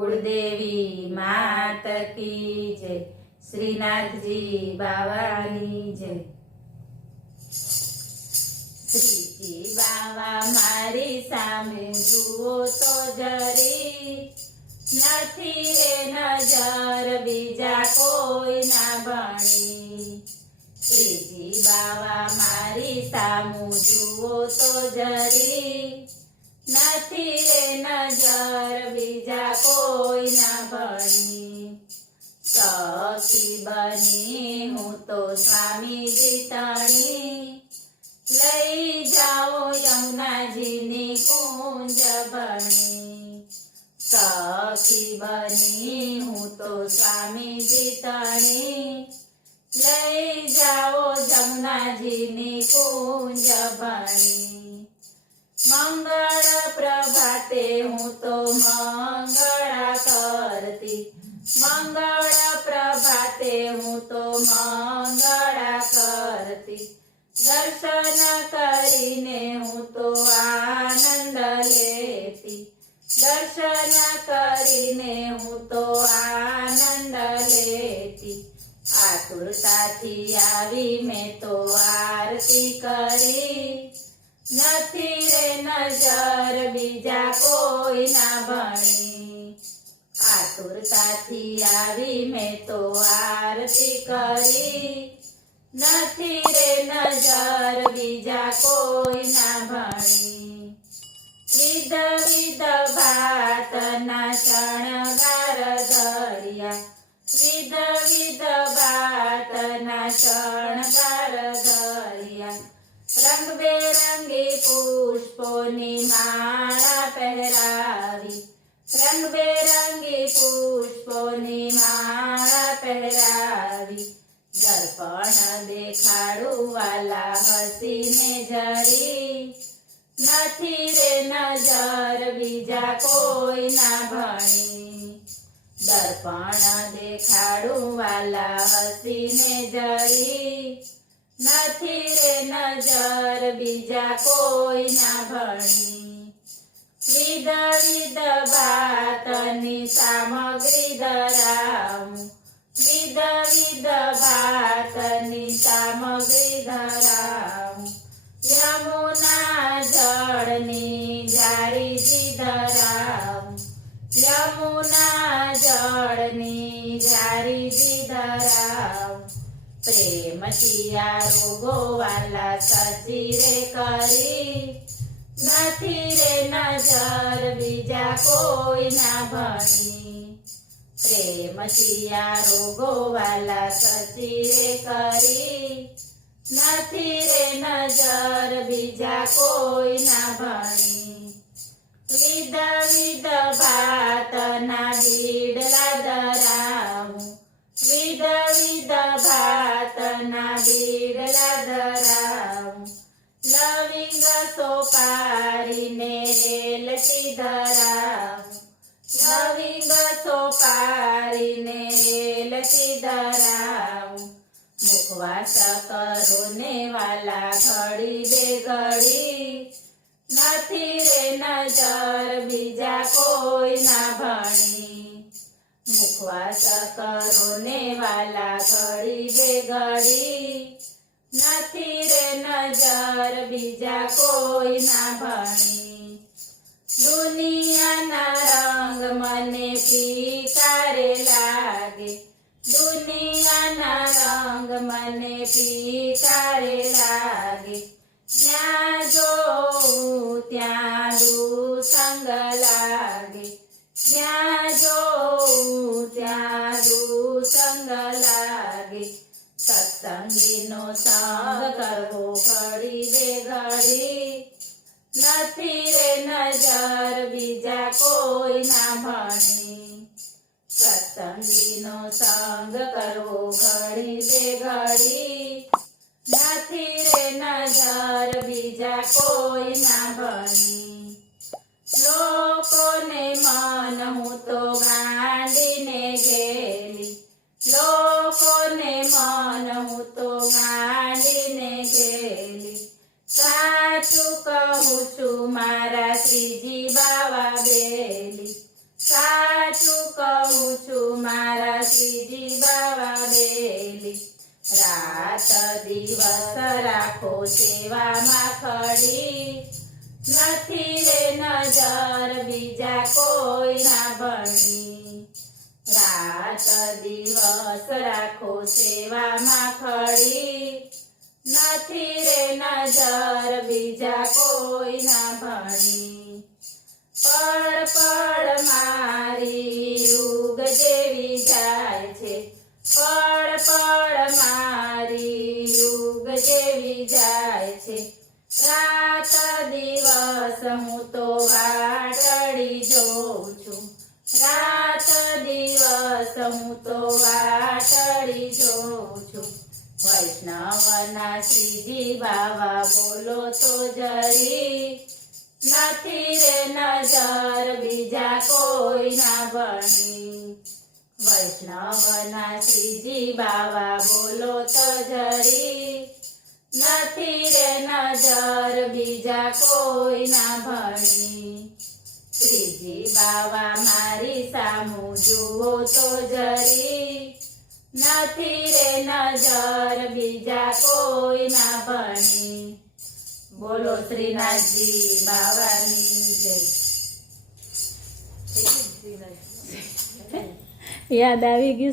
कुलदेवी मात की जय, श्रीनाथ जी बाबानी जय। श्रीजी बाबा मारी सामे जुओ तो जरी, नथी रे नजर बीजा कोई ना बणी। श्रीजी बाबा मारी सामु जुओ तो जरी, नथी रे नजर बीजा कोई ना बणी। सखी बनी हूँ तो स्वामी जी तणी, लई जाओ यमुना जी नी कुंज बनी। सखी बनी हूँ तो स्वामी जी तणी, लई जाओ यमुना जी नी कुंज बनी। मंगल प्रभाते हूँ तो मंगला करती, मंगल प्रभाते हूँ तो मंगला करती। दर्शन करीने हूँ तो आनंद लेती, दर्शन करीने हूँ तो आनंद लेती। आतुरताथी आवी मैं तो आरती करी, नथी रे नजर बीजा कोई ना बणी। आतुरताथी आवी मैं तो आरती करी, नथी रे नजर बीजा कोई ना बणी। विध विध भात ना शणगार धरिया, विध विध भात ना शणगार धरिया। रंग बेरंगी पुष्पोनी माळा पहरावी, रंग बेरंगी पुष्पोनी माळा पहरावी। दर्पण देखाड़ू वाला हसीने जरी, नथी रे नजर बीजा कोई ना बणी। दर्पण देखाड़ू वाला हसीने जरी, नथी रे नजर बीजा कोई ना बणी। विध विध भातनी सामग्री धराऊं, विध विध भातनी सामग्री धराऊं। यमुना जळनी जाळीजी धराऊं, यमुना जळनी जाळीजी धराऊं। प्रेमचिया रोगो वाला सची रे करी, नथी रे नजर बीजा कोई ना बणी। प्रेमचिया रोगो वाला सची रे करी, नथी रे नजर बीजा कोई ना बणी। विध विध भात ना बीडला धराऊं, विध विध भात ना बीडला धराऊं। लविंग सोपारी ने एलची धराऊं, लविंग सोपारी ने एलची धराऊं। मुखवास करोने वाला घड़ी बेघड़ी, नथी रे नजर बीजा कोई ना बणी। मुखवास करोने वाला घड़ी बेघड़ी, नथी रे नजर बीजा कोई ना बणी। दुनिया ना रंग मने फीका रे लागे, दुनिया ना रंग मने फीका रे लागे। ज्યાં જોઉં ત્યાં દુસંગ લાગે, જ્યાં જોઉં ત્યાં દુસંગ લાગે। સત્સંગીનો સંગ કરવો ઘડી બેઘડી, નથી રે નજર બીજા કોઈ ના ભણી। સત્સંગીનો સંગ કરવો ઘડી બેઘડી, નથી રે નજર બીજા કોઈ ના ભણી। લોકોને મન હું તો ગાંડીને ગેલી, લોકોને મન હું તો ગાંડીને ગેલી। સાચું કહું છું મારા શ્રીજી બાવા બેલી, સાચું કહું છું મારા શ્રીજી બાવા બેલી, રાત દિવસ રાખો સેવામાં ખડી, નથી રે નજર બીજા કોઈના ભણી. રાત દિવસ રાખો સેવામાં ખડી, નથી રે નજર બીજા કોઈના ભણી. પળ પળ મારી યુગ જેવી જાય છે, પળ પળ મારી યુગ જેવી જાય છે. રાત દિવસ હું તો વાટડી જોઉં છું, રાત દિવસ હું તો વાટડી જોઉં છું. વૈષ્ણવના શ્રીજી બાવા બોલો તો જરી, નથી રે નજર બીજા કોઈના ભણી. વૈષ્ણવના શ્રીજી બાવા બોલો તો જરી, નથી રે નજર બીજા કોઈના ભણી. શ્રીજી બાવા મારી સામું જુઓ તો જરી, નથી રે નજર બીજા કોઈના ભણી. બોલો શ્રીનાથજી બાવાની જય. યાદ આવી ગયું.